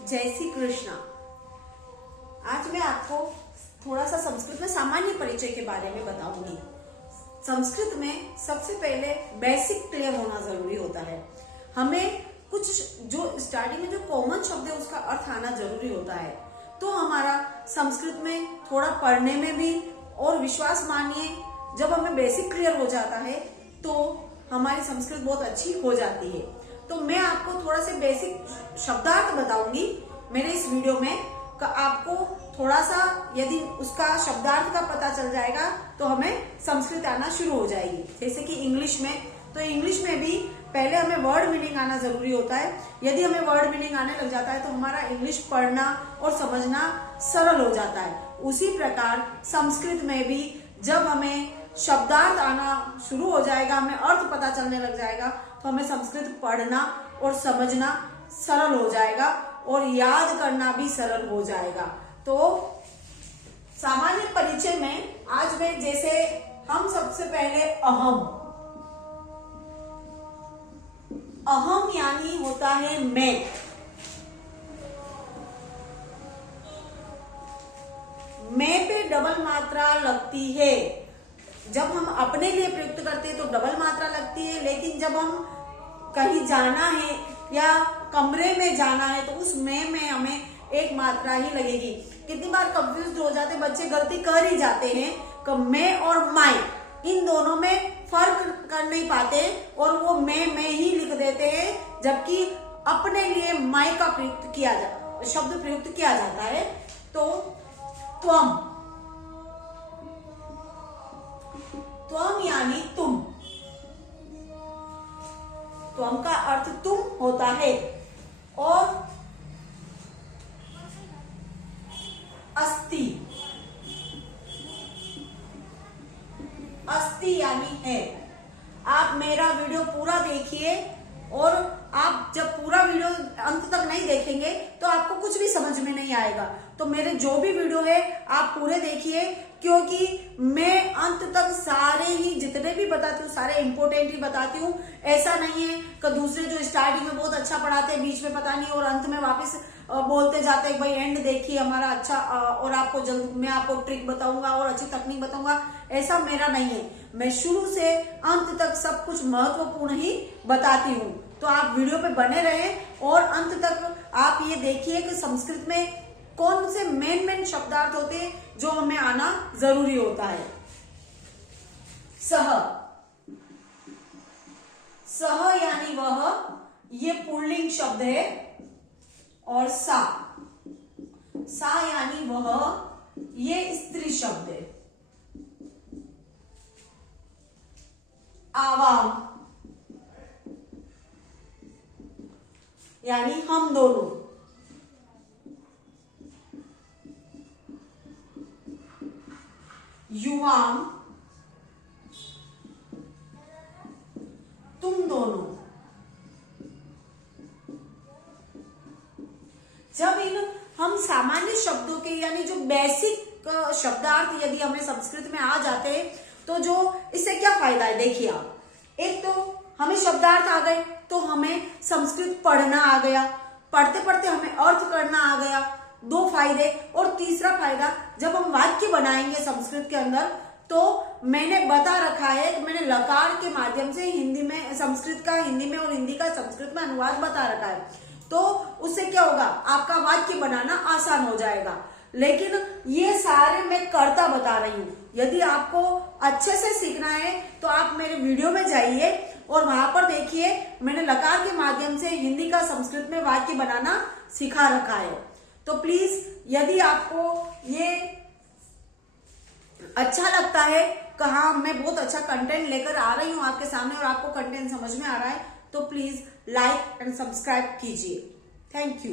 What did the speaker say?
जय श्री कृष्णा। आज मैं आपको थोड़ा सा संस्कृत में सामान्य परिचय के बारे में बताऊंगी। संस्कृत में सबसे पहले बेसिक क्लियर होना जरूरी होता है। हमें कुछ जो स्टार्टिंग में जो कॉमन शब्द है उसका अर्थ आना जरूरी होता है। तो हमारा संस्कृत में थोड़ा पढ़ने में भी और विश्वास मानिए, जब हमें बेसिक क्लियर हो जाता है तो हमारी संस्कृत बहुत अच्छी हो जाती है। तो मैं आपको थोड़ा से बेसिक शब्दार्थ बताऊंगी मेरे इस वीडियो में। आपको थोड़ा सा यदि उसका शब्दार्थ का पता चल जाएगा तो हमें संस्कृत आना शुरू हो जाएगी। जैसे कि इंग्लिश में, तो इंग्लिश में भी पहले हमें वर्ड मीनिंग आना जरूरी होता है। यदि हमें वर्ड मीनिंग आने लग जाता है तो हमारा इंग्लिश पढ़ना और समझना सरल हो जाता है। उसी प्रकार संस्कृत में भी जब हमें शब्दार्थ आना शुरू हो जाएगा, हमें अर्थ पता चलने लग जाएगा, तो हमें संस्कृत पढ़ना और समझना सरल हो जाएगा और याद करना भी सरल हो जाएगा। तो सामान्य परिचय में आज मैं जैसे हम सबसे पहले अहम यानी होता है मैं पे डबल मात्रा लगती है। जब हम अपने लिए प्रयुक्त करते हैं तो डबल मात्रा लगती है, लेकिन जब हम कहीं जाना है या कमरे में जाना है तो उस में हमें एक मात्रा ही लगेगी। कितनी बार कंफ्यूज हो जाते बच्चे, गलती कर ही जाते हैं कि मैं और माई इन दोनों में फर्क कर नहीं पाते और वो मैं ही लिख देते हैं, जबकि अपने लिए माई का प्रयुक्त किया शब्द प्रयुक्त किया जाता है। तो त्वम यानी तुम। त्वम का अर्थ तुम होता है। और अस्ति, अस्ति यानी है। आप मेरा वीडियो पूरा देखिए, और आप जब पूरा वीडियो अंत तक नहीं देखेंगे तो आपको कुछ भी समझ में नहीं आएगा। तो मेरे जो भी वीडियो है आप पूरे देखिए, क्योंकि मैं अंत तक सारे ही जितने भी बताती हूँ सारे इंपोर्टेंट ही बताती हूँ। ऐसा नहीं है कि दूसरे जो स्टार्टिंग में बहुत अच्छा पढ़ाते हैं, बीच में पता नहीं और अंत में वापस बोलते जाते हैं भाई एंड देखिए हमारा अच्छा, और आपको जल्द मैं आपको ट्रिक बताऊंगा और अच्छी तकनीक बताऊंगा। ऐसा मेरा नहीं है। मैं शुरू से अंत तक सब कुछ महत्वपूर्ण ही बताती हूँ। तो आप वीडियो पे बने रहें और अंत तक आप ये देखिए कि संस्कृत में कौन से मेन शब्दार्थ होते हैं जो हमें आना जरूरी होता है। सह, सह यानी वह, ये पुल्लिंग शब्द है। और सा, सा यानी वह, ये स्त्री शब्द है। आवाम यानी हम दोनों। युवाम तुम दोनों। जब इन हम सामान्य शब्दों के यानी जो बेसिक शब्दार्थ यदि हमें संस्कृत में आ जाते हैं तो जो इससे क्या फायदा है, देखिए आप। एक तो हमें शब्दार्थ आ गए तो हमें संस्कृत पढ़ना आ गया, पढ़ते पढ़ते हमें अर्थ करना आ गया, दो फायदे। और तीसरा फायदा, जब हम वाक्य बनाएंगे संस्कृत के अंदर तो मैंने बता रखा है कि मैंने लकार के माध्यम से हिंदी में संस्कृत का हिंदी में और हिंदी का संस्कृत में अनुवाद बता रखा है। तो उससे क्या होगा, आपका वाक्य बनाना आसान हो जाएगा। लेकिन ये सारे मैं करता बता रही हूँ। यदि आपको अच्छे से सीखना है तो आप मेरे वीडियो में जाइए और वहां पर देखिए मैंने लकार के माध्यम से हिंदी का संस्कृत में वाक्य बनाना सिखा रखा है। तो प्लीज यदि आपको ये अच्छा लगता है कि हाँ मैं बहुत अच्छा कंटेंट लेकर आ रही हूँ आपके सामने और आपको कंटेंट समझ में आ रहा है, तो प्लीज लाइक एंड सब्सक्राइब कीजिए। Thank you.